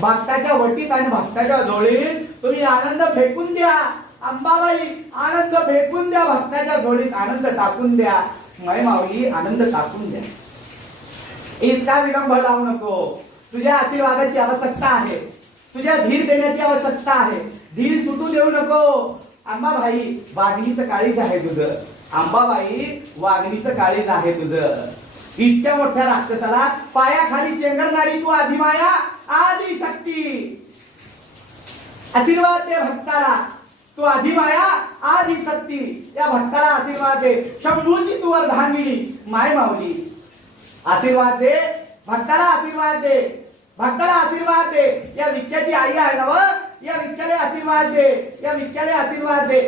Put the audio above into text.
भक्ताच्या वटीत आणि भक्ताच्या झोळीत तुम्ही आनंद फेकून द्या. अंबाबाई आनंद फेकून द्या, भक्ताच्या झोळीत आनंद टाकून द्या. माय माऊली आनंद टाकून द्या. इतका विलंब लावू नको. तुझ्या आशीर्वादाची आवश्यकता आहे, तुझ्या धीर देण्याची आवश्यकता आहे. धीर सुटू देऊ नको. अंबाबाई वागणीचं काळीज आहे तुझं. अंबाबाई वागणीचं काळीज आहे तुझं. इतक्या मोठ्या राक्षसाला पायाखाली चेंगरणारी तू आदिमाया, आदिशक्ती. आशीर्वाद दे भक्ताला. तू आदिमाया, आदिशक्ती. या भक्ताला आशीर्वाद दे. शंभूची तू अर्धांगिनी माय माऊली. आशीर्वाद दे भक्ताला, आशीर्वाद दे भक्ताला, आशीर्वाद दे. या विख्याची आई आहे ना व, या विख्याला आशीर्वाद दे. या विख्याला आशीर्वाद दे.